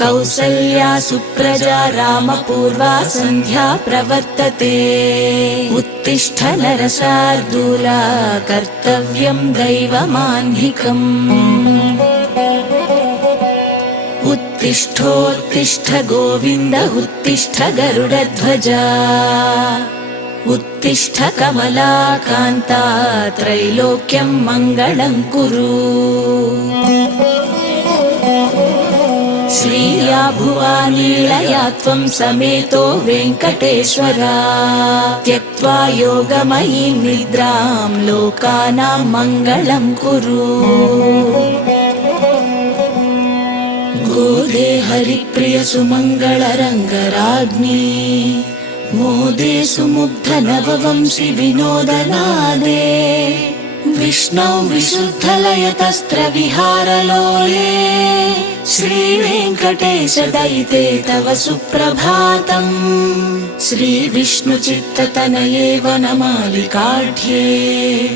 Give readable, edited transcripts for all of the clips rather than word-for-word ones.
कौसल्या सुप्रजा रामपूर्वा सन्ध्या प्रवर्तते। उत्तिष्ठ नरशार्दूला कर्तव्यं दैवमाह्निकम्। उत्तिष्ठोत्तिष्ठ गोविन्द उत्तिष्ठ गरुडध्वजा। उत्तिष्ठ कमलाकान्ता त्रैलोक्यं मङ्गलं कुरु। श्रिया भुवानीलया त्वं समेतो वेङ्कटेश्वरा। त्यक्त्वा योगमयीं निद्रां लोकानां मङ्गलं कुरु। गोदे हरिप्रिय सुमङ्गल रङ्गराज्ञी। मोदे सुमुग्ध नववंशि विनोदनादे। विष्णौ विशुद्धलयतस्त्र विहारलोले। श्रीवेङ्कटेश दयिते तव सुप्रभातम्। श्रीविष्णुचित्ततनये वनमालिकाढ्ये।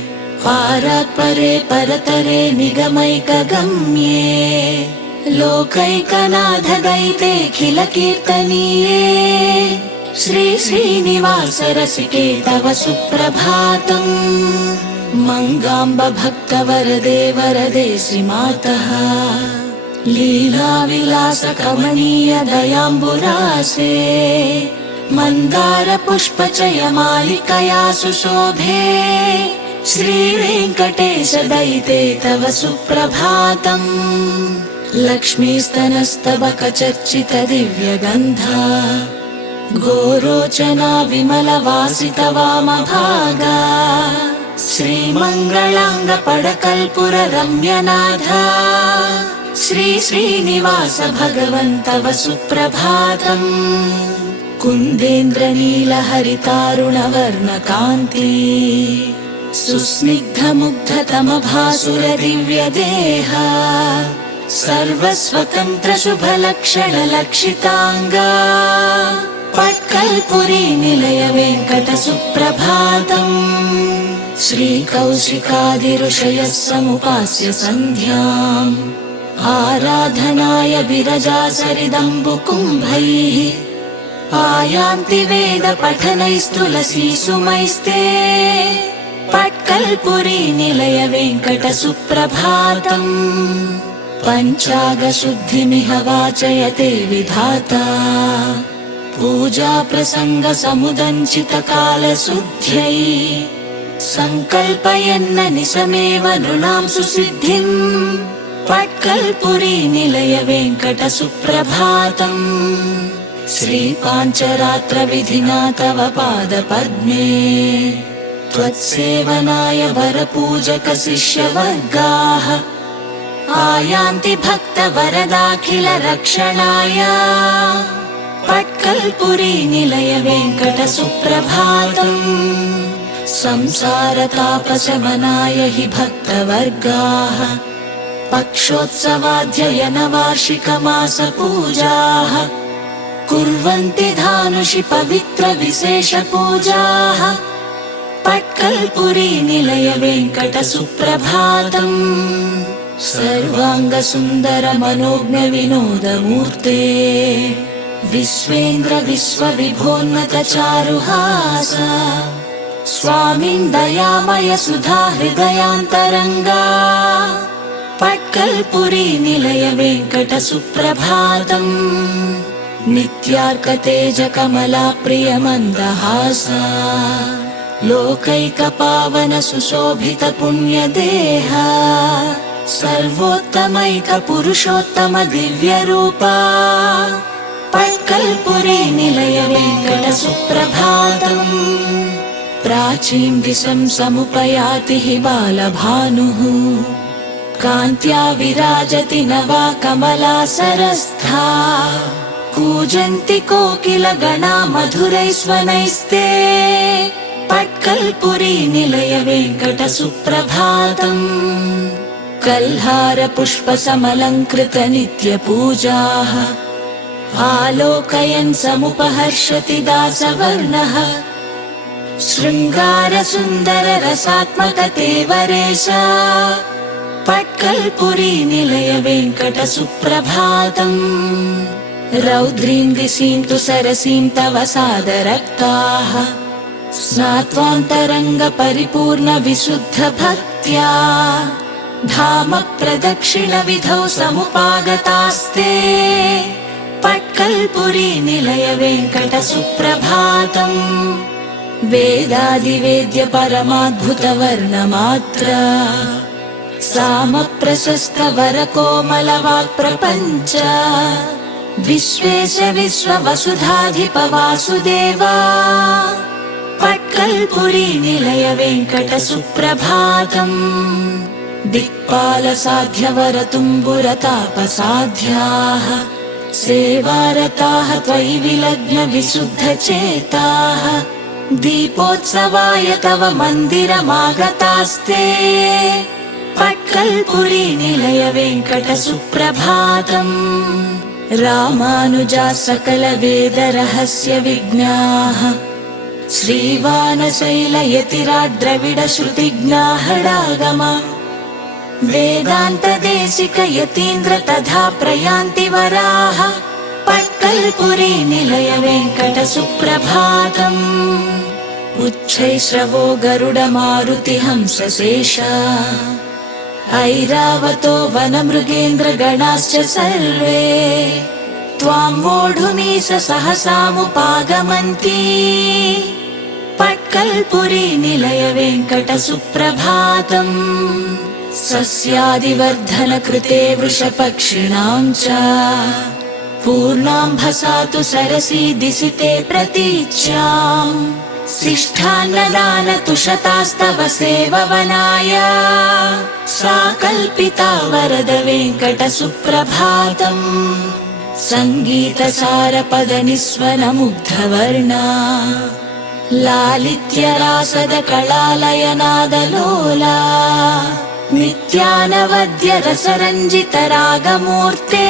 पारात्परे परतरे निगमैकगम्ये। लोकैकनाथ दयितेऽखिल कीर्तनीये। श्री श्रीनिवास रसिके तव सुप्रभातम्। मङ्गाम्ब भक्तवरदे वरदे श्रीमातः। लीलाविलास कमनीय दयाम्बुरासे। मन्दार पुष्पचयमालिकया सुशोभे। श्रीवेङ्कटेश दयिते तव सुप्रभातम्। लक्ष्मीस्तनस्तबक चर्चित दिव्यगन्धा। गोरोचना विमलवासित वामभागा। श्रीमङ्गलाङ्ग पडकल्पुर रम्यनाथा। श्री श्रीनिवास भगवन् तव सुप्रभातम्। कुन्देन्द्र नील हरितारुणवर्णकान्ति। सुस्निग्ध मुग्धतम भासुर दिव्यदेह। सर्वस्वतन्त्र शुभलक्षण लक्षिताङ्गा। पट्कल्पुरी निलय वेङ्कट सुप्रभातम्। श्रीकौशिकादिऋषयः समुपास्य सन्ध्याम्। आराधनाय विरजा सरिदम्बुकुम्भैः। आयान्ति वेद पठनैस्तुलसीसुमैस्ते। पट्कल्पुरी निलय वेङ्कट सुप्रभातम्। पञ्चागशुद्धिमिह वाचयते विधाता। पूजा प्रसंग समुदञ्चित कालशुद्ध्यै। सङ्कल्पयन्न निशमेव नृणां सुसिद्धिम्। पट्कल्पुरी निलय वेङ्कट सुप्रभातम्। श्रीपाञ्चरात्र विधिना तव पादपद्मे। त्वत्सेवनाय वरपूजक शिष्यवर्गाः। आयान्ति भक्त वरदाखिल रक्षणाय। पट्कल्पुरी निलय वेङ्कट सुप्रभातम्। संसारतापशमनाय हि भक्तवर्गाः। पक्षोत्सवाध्ययन वार्षिक मास पूजाः। कुर्वन्ति धानुषि पवित्र विशेष पूजाः। पट्कल्पुरी निलय वेङ्कट सुप्रभातम्। सर्वांग सुन्दर मनोज्ञ विनोदमूर्ते। विश्वेन्द्र विश्वविभोन्नत चारुहास। स्वामिन् दयामय सुधा हृदयान्तरङ्गा। पट्कल्पुरी निलय वेङ्कट सुप्रभातम्। नित्यार्कतेज कमला प्रिय मन्दहासा। लोकैकपावन सुशोभित पुण्यदेह। सर्वोत्तमैक पुरुषोत्तम दिव्यरूपा। पट्कल्पुरी निलय वेङ्कट सुप्रभातम्। प्राचीं दिशं समुपयाति हि बालभानुः। कान्त्या विराजति नवा कमला सरस्था। कूजन्ति कोकिल गणा मधुरै स्वनैस्ते। पट्कल्पुरी निलय वेङ्कट सुप्रभातम्। कल्हार पुष्प समलङ्कृत नित्य पूजाः। आलोकयन् समुपहर्षति दासवर्णः। शृङ्गार सुन्दर रसात्मक तेवरेश। पट्कल्पुरी निलय वेङ्कट सुप्रभातम्। रौद्रीं दिशीं तु सरसीं तव सादरक्ताः स्नात्वान्तरङ्ग परिपूर्ण विशुद्ध भक्त्या धाम प्रदक्षिण विधौ समुपागतास्ते। पट्कल्पुरी निलय वेङ्कट सुप्रभातम्। वेदादिवेद्य परमाद्भुत वर्णमात्र साम प्रशस्त वर कोमल वाक्प्रपञ्च विश्वेश विश्व वसुधाधिप वासुदेवा। पट्कल्पुरी निलय वेङ्कट सुप्रभातम्। दिक्पाल साध्य वर तुम्बुरतापसाध्याः सेवारताः त्वयि विलग्न विशुद्ध चेताः दीपोत्सवाय तव मन्दिरमागतास्ते। पट्कल्पुरी निलय वेङ्कट सुप्रभातम्। रामानुजा सकल वेद रहस्य विज्ञाः श्रीवानशैलयतिराद्रविड श्रुतिज्ञाहडागमा वेदान्त देशिक यतीन्द्र तथा प्रयान्ति वराः। पट्कल्पुरी निलय वेङ्कट सुप्रभातम्। उच्छैश्रवो गरुड मारुति हंस शेषा ऐरावतो वनमृगेन्द्र गणाश्च सर्वे त्वां वोढुमीश सहसामुपागमन्ति। पट्कल्पुरी निलय वेङ्कट सुप्रभातम्। सस्यादिवर्धन कृते वृषपक्षिणां च पूर्णाम्भसा तु सरसी दिशिते प्रतीच्याम् शिष्ठान्नदान तुषतास्तव सेववनाय। सा कल्पिता वरद वेङ्कट सुप्रभातम्। सङ्गीतसारपद निस्वन मुग्धवर्णा लालित्य रासद कलालयनादलोला नित्यानवद्य रसरञ्जित रागमूर्ते।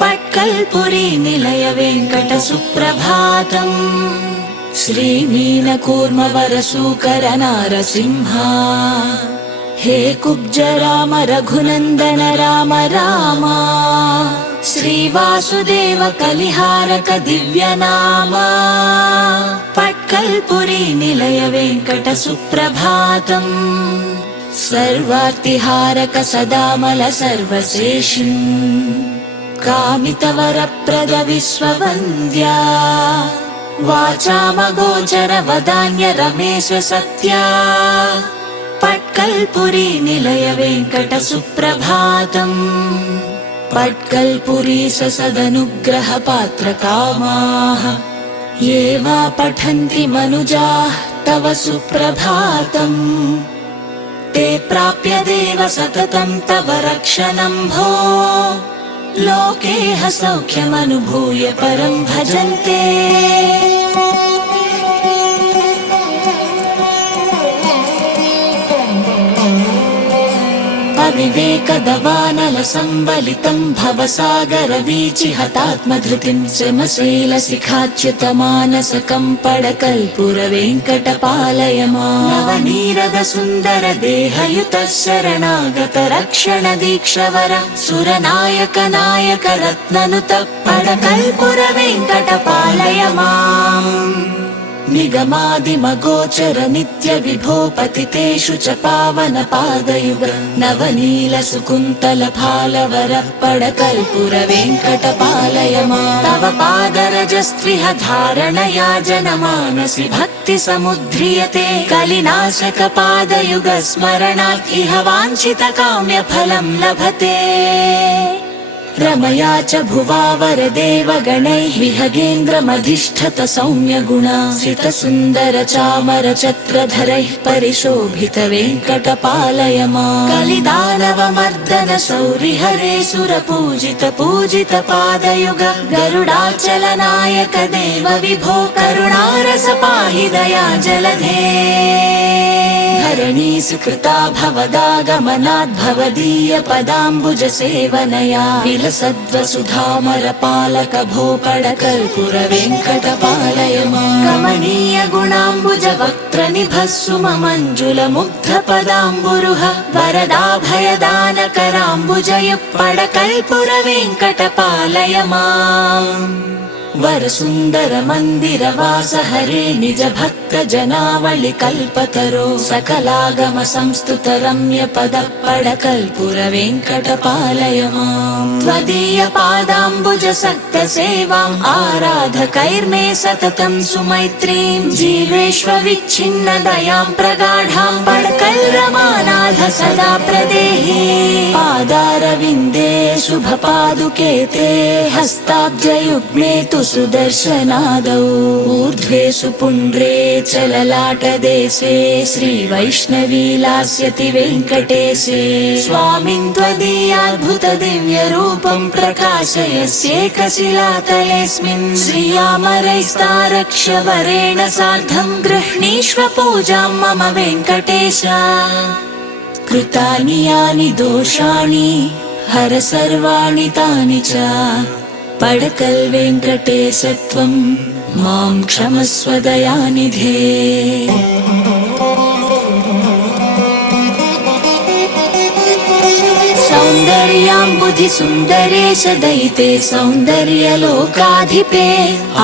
पट्कल्पुरी निलय वेङ्कट सुप्रभातम्। श्रीमीनकूर्म वरसूकर नारसिंहा हे कुब्ज राम रघुनन्दन राम राम। श्रीवासुदेव कलिहारक दिव्यनामा। पट्कल्पुरी निलय वेङ्कट सुप्रभातम्। सर्वार्तिहारक सदामल सर्वशेषिम् कामितवरप्रद विश्ववन्द्या वाचामगोचर वदान्य रमेश सत्या। पट्कल्पुरी निलय वेङ्कट सुप्रभातम्। पट्कल्पुरी सदनुग्रह पात्र कामाः ये वा पठन्ति मनुजाः तव सुप्रभातम्। ते प्राप्य देव सततं तव रक्षणं भो लोकेह सौख्यमनुभूय परं भजन्ते। अविवेकदवानल संवलितं भवसागर वीचि हतात्मधृतिं श्रमशैलशिखाच्युत मानसकं पडकल्पुर वेङ्कट पालय माम्। नवनीरद सुन्दर देहयुतः शरणागत रक्षण दीक्षवर सुरनायक नायक रत्ननुत पडकल्पुर वेङ्कट पालय माम्। निगमादिमगोचर नित्य विभो पतितेषु च पावन पादयुग नवनील सुकुन्तल फालवर पडकल्पुर वेङ्कट पालय माम्। तव पादरजस्त्विह धारणया जनमानसि भक्ति समुद्रियते कलिनाशक पादयुग स्मरणात् इह वाञ्छित काम्य फलं लभते। रमया च भुवा वरदेव गणैः विहगेन्द्रमधिष्ठत सौम्य गुणा सित सुन्दर चामर चक्रधरैः परिशोभित वेङ्कट पालय माम्। कलिदानव मर्दन शौरिहरे सुर पूजित पूजित पादयुग गरुडाचल नायक देव विभो करुणारस पाहि दया जलधे। धरणी सुकृता भवदागमनाद्भवदीय पदाम्बुज सेवनया विलसद्वसुधामर पालक भो पडकल्पुर वेङ्कट पालय माम्। कमनीय गुणाम्बुज वक्त्र नेत्रनिभः सुममञ्जुलमुग्धपदाम्बुरुह वरदाभयदानकराम्बुजयुप्पडकल्पुरवेङ्कटपालय माम्। वरसुन्दरमन्दिरवास हरे निज भक्त जनावळि कल्पतरो सकलागम संस्तुत रम्य पदपडकल्पुरवेङ्कटपालय माम्। त्वदीय पादाम्बुज सक्त सेवाम् आराधकैर्मे सततं सुमैत्रीं जीवेष्वविच्छिन्न दयां प्रगाढां पडकल् रमानाथ सदा प्रदेहि। पादारविन्दे शुभपादुके ते हस्ताब्जयुग्मे तु सुदर्शनादौ ऊर्ध्वे सुपुण्ड्रे च ललाटदेशे श्रीवैष्णवी लास्यति वेङ्कटेशे। स्वामिन् त्वदीयाद्भुत दिव्यरूपं प्रकाशयस्येकशिलातलेऽस्मिन् श्रियामरैस्तारक्ष वरेण सार्धं गृह्णीष्व पूजां मम वेङ्कटेश। कृतानि यानि दोषाणि हर सर्वाणि तानि च पडकल् वेङ्कटेश त्वं मां क्षमस्व दयानिधे। सौन्दर्याम्बुधि सुन्दरेश दयिते सौन्दर्यलोकाधिपे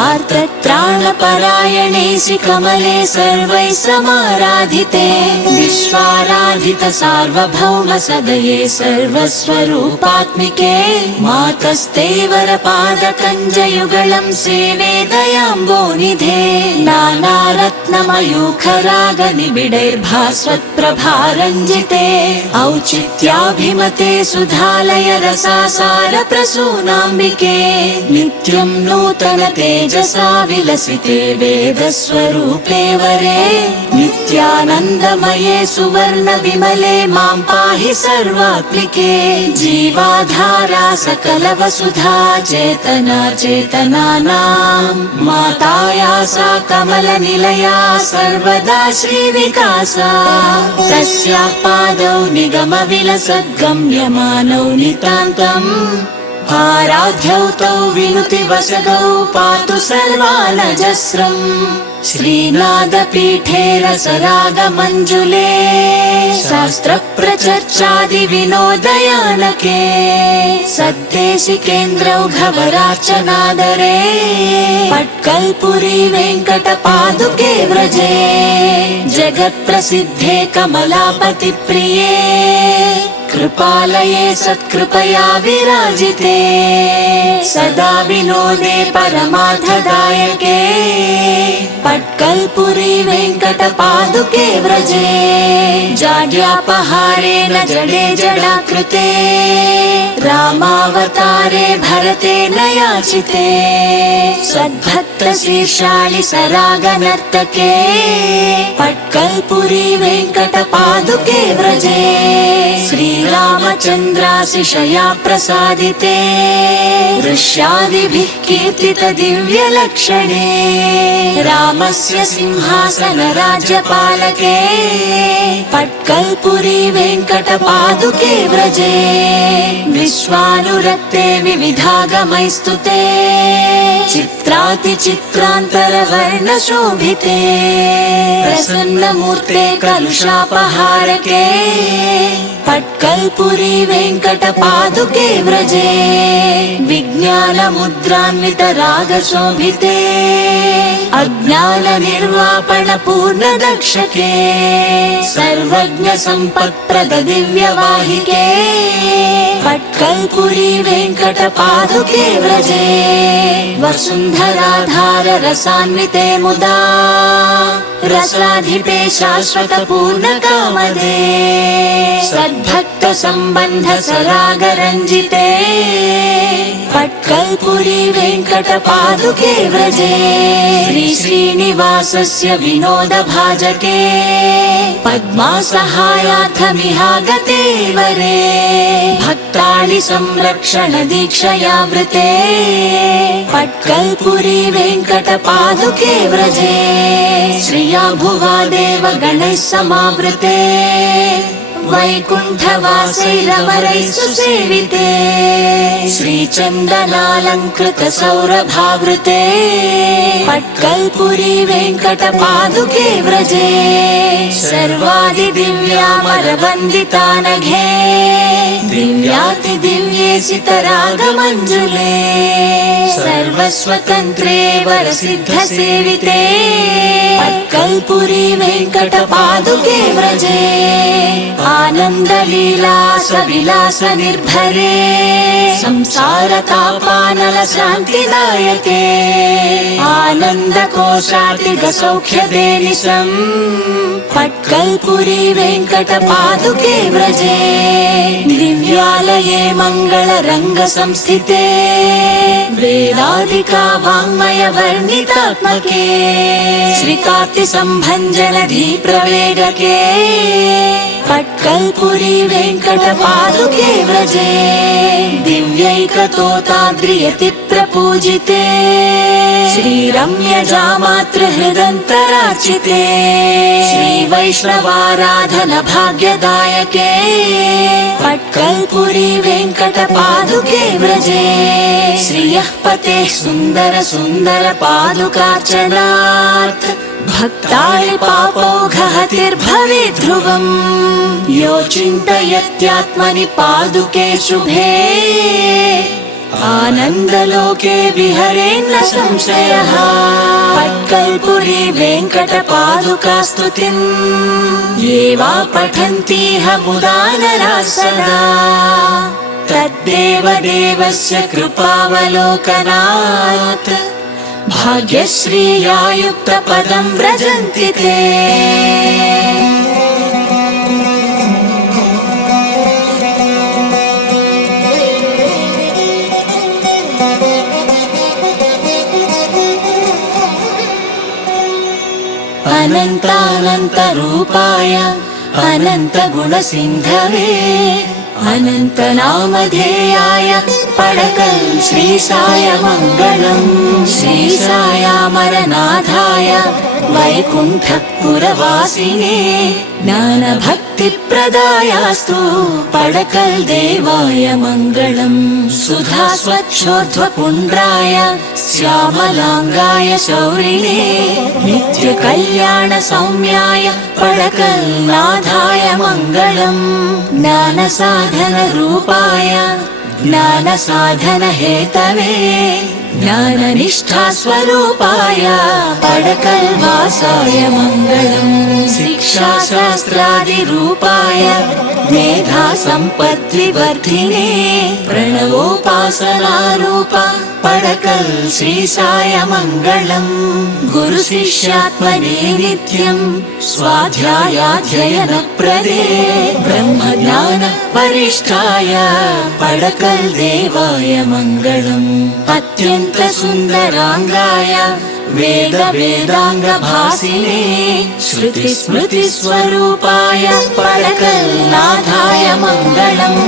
आर्तत्राणपरायणेसि कमले सर्वैः समाराधिते। विश्वाराधित सार्वभौम सदये सर्वस्वरूपात्मिके मातस्ते वरपादकञ्जयुगलं सेवे दयाम्बोनिधे। नानारत्नमयूखरागनिबिडैर्भास्वत्प्रभारञ्जिते औचित्याभिमते सुधालय रसासार प्रसूनाम्बिके। नित्यं नूतन तेजसा विलसिते वेदस्वरूपे वरे नित्यानन्दमये सुवर्ण विमले मां पाहि सर्वात्मिके। जीवाधारा सकल वसुधा चेतना चेतनानां माताया सा कमल निलया सर्वदा श्रीविकासा। तस्याः पादौ निगम विलसद्गम्यमानौ नितान्तम् आराध्यौ तौ विनुति वसगौ पातु सर्वानजस्रम्। श्रीनादपीठे रसरागमञ्जुले शास्त्रप्रचर्चादि विनोदयानके सद्देशिकेन्द्रौघवरार्चनादरे पट्कल्पुरी वेङ्कटपादुके व्रजे। जगत्प्रसिद्धे कमलापतिप्रिये कृपालये सत्कृपया विराजिते। सदा विनोदे परमार्थदायके पट्कल्पुरी वेङ्कटपादुके व्रजे। जाड्यापहारेण जडे जडाकृते रामावतारे भरतेन याचिते। सद्भक्तशीर्षाळि सरागनर्तके पट्कल्पुरी वेङ्कटपादुके व्रजे। श्रीरामचन्द्राशिषया प्रसादिते ऋष्यादिभिः कीर्तित दिव्यलक्षणे रामस्य सिंहासन राज्यपालके पट्कल्पुरी वेङ्कटपादुके व्रजे। विश्वानुरक्ते विविधागमैस्तुते चित्रातिचित्रान्तरवर्णशोभिते प्रसन्नमूर्ते कलुषापहारके पट्कल्पुरी वेङ्कटपादुके व्रजे। विज्ञानमुद्रान्वितरागशोभिते अज्ञाननिर्वापणपूर्णदक्षके सर्वज्ञ सम्पत्प्रद दिव्यवाहिके पट्कल्पुरी वेङ्कटपादुके व्रजे। वसुन्धराधार रसान्विते मुदा रसाधिपे शाश्वतपूर्णकामदे सद्भक्त सम्बन्ध सरागरञ्जिते पट्कल्पुरी वेङ्कटपादुके व्रजे। श्रीश्रीनिवासस्य विनोदभाजके पद्मासहायार्थमिहागते वरे भक्तानि संरक्षण दीक्षया वृते पट्कल्पुरी वेङ्कटपादुके व्रजे। श्रिया भुवा देवगणैः समावृते वैकुण्ठवासैरमरैः सुसेविते श्रीचन्दनालङ्कृत सौरभावृते पट्कल्पुरी वेङ्कटपादुके व्रजे सर्वादिदिव्यामरवन्दिता नघे दिव्यातिदिव्ये सितरागमञ्जुले सर्वस्वतन्त्रे वरसिद्धसेविते पट्कल्पुरी वेङ्कटपादुके व्रजे आनन्दलीला सविलास निर्भरे संसारतापानल शान्तिदायके आनन्दकोशातिग सौख्यदेनिशम् पट्कल्पुरी वेङ्कटपादुके व्रजे दिव्यालये मङ्गलरङ्ग संस्थिते वेदादिका वाङ्मय वर्णितात्मके श्रीकार्ति सम्भञ्जलधी प्रवेगके पट्कल्पुरी वेङ्कटपादुके व्रजे दिव्यैकतोताद्रियति प्रपूजिते श्रीरम्यजामातृहृदन्तरार्चिते श्रीवैष्णवाराधन भाग्यदायके पट्कल्पुरी वेङ्कटपादुके व्रजे श्रियः पतेः सुन्दर सुन्दर पादुकार्चनात् भक्ताय पापौघहतिर्भवेत् ध्रुवम् यो चिन्तयत्यात्मनि पादुके शुभे आनन्दलोके विहरेन्न संशयः पट्कल्पुरी वेङ्कटपादुकास्तुतिम् ये वा पठन्तीह मुदा नराः सदा तद्देव देवस्य कृपावलोकनात् भाग्यश्रीया युक्तपदं व्रजन्ति ते अनन्तानन्तरूपाय अनन्तगुणसिन्धवे अनन्तनामधेयाय पडकल् श्रीसाय मङ्गलम् श्रीसायामरनाथाय वैकुण्ठपुरवासिने ज्ञानभक्तिप्रदायास्तु पडकल् देवाय मङ्गलम् सुधा स्वच्छोर्ध्वपुण्ड्राय श्यामलाङ्गाय शौरिणे नित्यकल्याण सौम्याय पडकल् नाथाय मङ्गलम् ज्ञानसाधनरूपाय ज्ञानसाधनहेतवे ज्ञाननिष्ठास्वरूपाय पडकल्वासाय मङ्गलम् शिक्षाशास्त्रादिरूपाय मेधासम्पद्विवर्धिने प्रणवोपासनारूप पडकल् श्रीसाय मङ्गलम् गुरुशिष्यात्मने नित्यम् स्वाध्यायाध्ययनप्रदे ब्रह्मज्ञान वरिष्ठाय पडकल् देवाय मङ्गलम् अत्यन्त सुन्दराङ्गाय वेद वेदाङ्गभासिने श्रुति स्मृति स्वरूपाय पडकल् नाथाय मङ्गलम्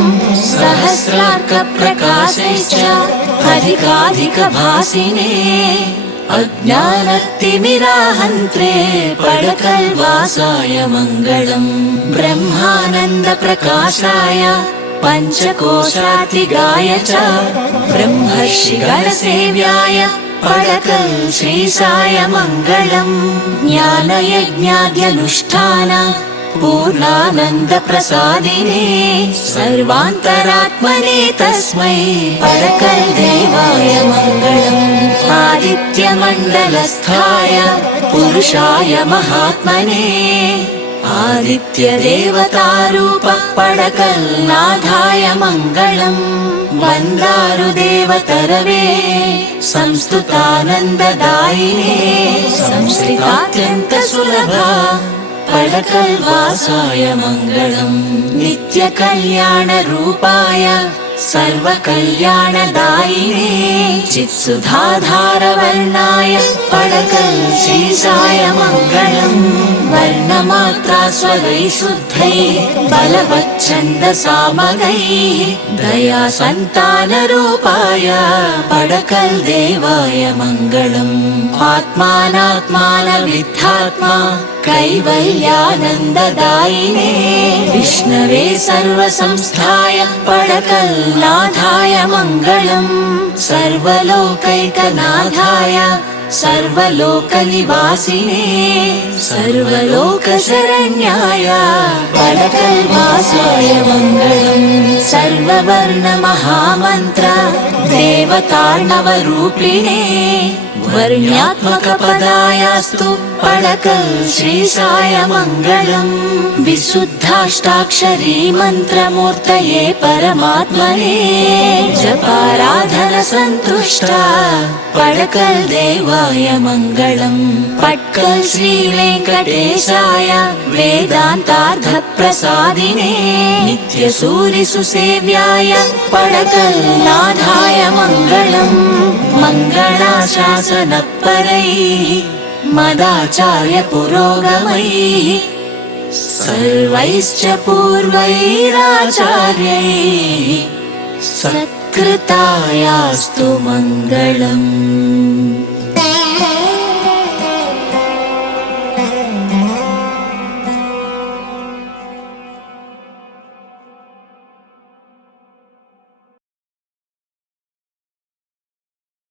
सहस्रार्क प्रकाशैश्च अधिकाधिक भासिने अज्ञानतिमिराहन्त्रे पडकल् वासाय मङ्गलम् ब्रह्मानन्द प्रकाशाय पञ्चकोशातिगाय च ब्रह्मर्षि गणसेव्याय पडकल् श्रीसाय मङ्गलम् ज्ञानयज्ञाद्यनुष्ठान पूर्णानन्द प्रसादिने सर्वान्तरात्मने तस्मै पडकल् देवाय मङ्गलम् आदित्यमण्डलस्थाय पुरुषाय महात्मने आदित्यदेवतारूप पडकल् नाथाय मङ्गलम् वन्दारुदेवतरवे संस्तुतानन्ददायिने संश्रितात्यन्त सुलभा पडकल् वासाय मङ्गलम् नित्यकल्याणरूपाय सर्वकल्याणदायिने चित्सुधाधारवर्णाय पडकल् श्रीसाय मङ्गलम् वर्णमात्रा स्वरैशुद्धैः बलवच्छन्दसामगैः दया सन्तानरूपाय पडकल् देवाय मङ्गलम् आत्मानात्मानविद्धात्मा कैवल्यानन्ददायिने विष्णवे सर्वसंस्थाय पडकल्नाथाय मङ्गलम् सर्वलोकैकनाथाय सर्वलोकनिवासिने सर्वलोकशरण्याय पडकल्वासाय मङ्गलम् सर्ववर्णमहामन्त्र देवतार्णवरूपिणे वर्ण्यात्मकपदायास्तु पडकल् श्रीशाय मङ्गलम् विशुद्धाष्टाक्षरी मन्त्रमूर्तये परमात्मने जपाराधन सन्तुष्टा पडकल् देवाय मङ्गलम् पट्कल् श्रीवेङ्कटेशाय वेदान्तार्थप्रसादिने नित्यसूरिसुसेव्याय पडकल्नाथाय मङ्गलम् मङ्गलाशासनपरैः मदाचार्य पुरोगमैः सर्वैश्च पूर्वैराचार्यैः सत्कृतायास्तु मङ्गलम्।